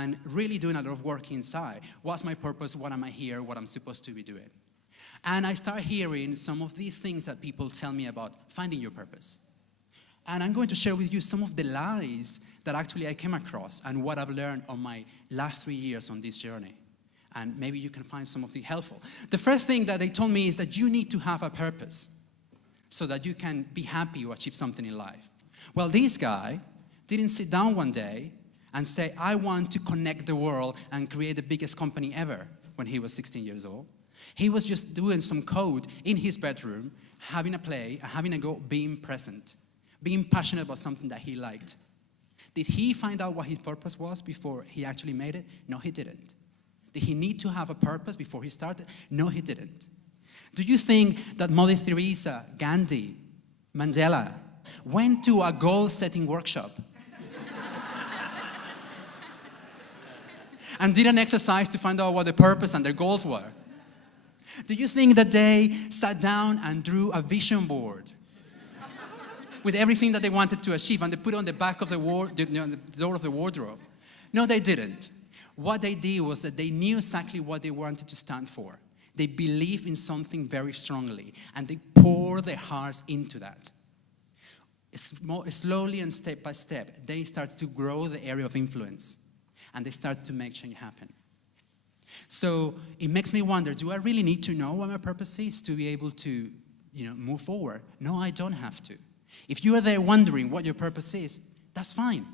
and really doing a lot of work inside. What's my purpose? What am I here? What I'm supposed to be doing? And I start hearing some of these things that people tell me about finding your purpose. And I'm going to share with you some of the lies that actually I came across and what I've learned on my last 3 years on this journey. And maybe you can find some of it helpful. The first thing that they told me is that you need to have a purpose so that you can be happy or achieve something in life. Well, this guy didn't sit down one day and say, I want to connect the world and create the biggest company ever when he was 16 years old. He was just doing some code in his bedroom, having a play, having a go, being present, being passionate about something that he liked. Did he find out what his purpose was before he actually made it? No, he didn't. Did he need to have a purpose before he started? No, he didn't. Do you think that Mother Teresa, Gandhi, Mandela went to a goal-setting workshop and did an exercise to find out what the purpose and their goals were? Do you think that they sat down and drew a vision board with everything that they wanted to achieve and they put it on the back of the door of the wardrobe? No, they didn't. What they did was that they knew exactly what they wanted to stand for. They believed in something very strongly, and they poured their hearts into that. Slowly and step by step, they started to grow the area of influence, and they started to make change happen. So it makes me wonder, do I really need to know what my purpose is to be able to, move forward? No, I don't have to. If you are there wondering what your purpose is, that's fine.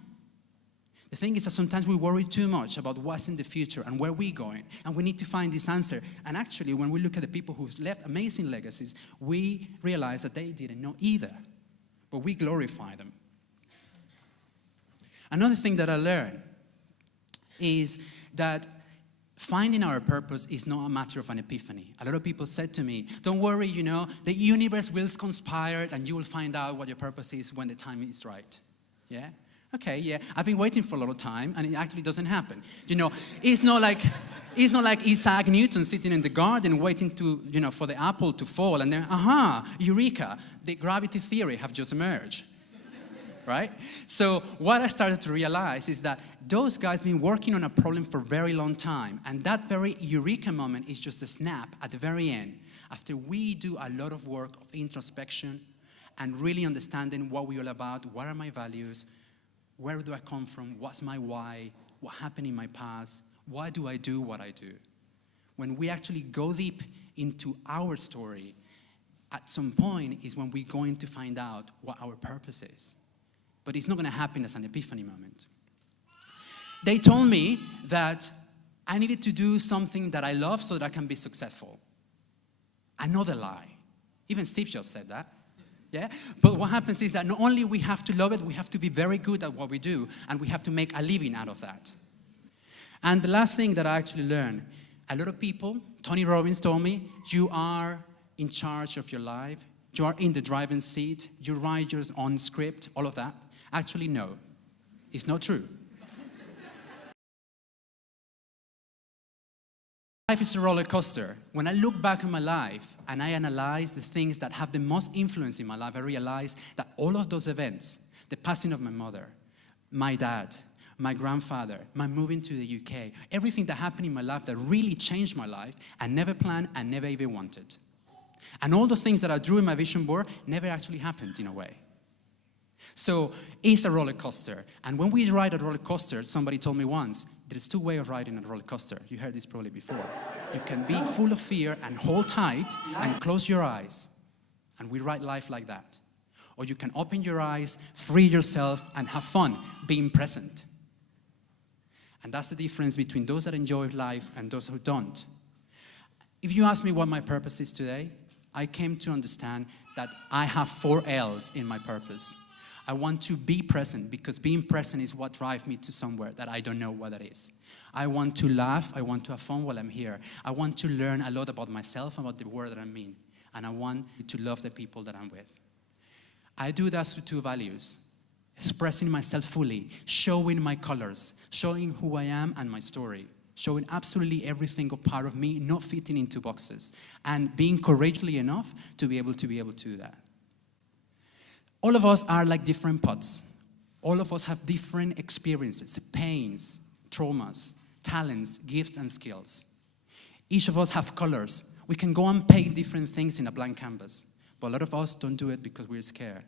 The thing is that sometimes we worry too much about what's in the future and where we're going, and we need to find this answer. And actually, when we look at the people who've left amazing legacies, we realize that they didn't know either, but we glorify them. Another thing that I learned is that finding our purpose is not a matter of an epiphany. A lot of people said to me, don't worry, the universe will conspire and you will find out what your purpose is when the time is right. Yeah? Okay, yeah, I've been waiting for a lot of time and it actually doesn't happen. It's not like Isaac Newton sitting in the garden waiting for the apple to fall and then, eureka, the gravity theory have just emerged. Right? So what I started to realize is that those guys have been working on a problem for a very long time, and that very eureka moment is just a snap at the very end, after we do a lot of work of introspection and really understanding what we're all about, what are my values, where do I come from, what's my why, what happened in my past, why do I do what I do. When we actually go deep into our story, at some point is when we're going to find out what our purpose is. But it's not going to happen as an epiphany moment. They told me that I needed to do something that I love so that I can be successful. Another lie. Even Steve Jobs said that. Yeah? But what happens is that not only we have to love it, we have to be very good at what we do, and we have to make a living out of that. And the last thing that I actually learned, a lot of people, Tony Robbins told me, you are in charge of your life, you are in the driving seat, you write your own script, all of that. Actually, no, it's not true. Life is a roller coaster. When I look back on my life and I analyze the things that have the most influence in my life, I realize that all of those events, the passing of my mother, my dad, my grandfather, my moving to the UK, everything that happened in my life that really changed my life, I never planned and never even wanted. And all the things that I drew in my vision board never actually happened in a way. So it's a roller coaster. And when we ride a roller coaster, somebody told me once, there's two ways of riding a roller coaster. You heard this probably before. You can be full of fear and hold tight and close your eyes. And we ride life like that. Or you can open your eyes, free yourself, and have fun being present. And that's the difference between those that enjoy life and those who don't. If you ask me what my purpose is today, I came to understand that I have 4 L's in my purpose. I want to be present, because being present is what drives me to somewhere that I don't know what that is. I want to laugh. I want to have fun while I'm here. I want to learn a lot about myself, about the world that I'm in. And I want to love the people that I'm with. I do that through 2 values. Expressing myself fully, showing my colors, showing who I am and my story, showing absolutely every single part of me, not fitting into boxes, and being courageously enough to be able to do that. All of us are like different pots. All of us have different experiences, pains, traumas, talents, gifts, and skills. Each of us have colors. We can go and paint different things in a blank canvas, but a lot of us don't do it because we're scared.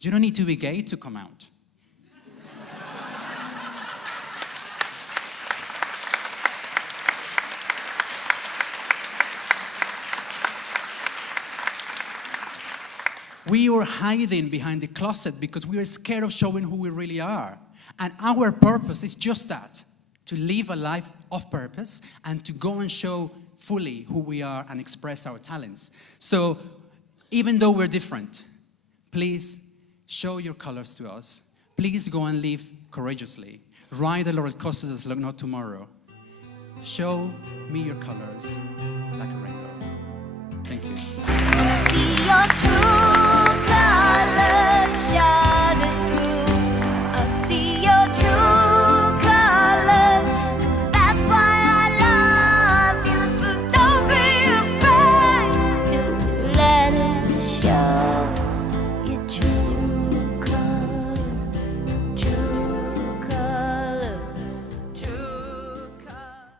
You don't need to be gay to come out. We are hiding behind the closet because we are scared of showing who we really are. And our purpose is just that, to live a life of purpose and to go and show fully who we are and express our talents. So even though we're different, please show your colors to us. Please go and live courageously. Ride the laurel coasts as long not tomorrow. Show me your colors like a rainbow. Thank you. When I see your truth.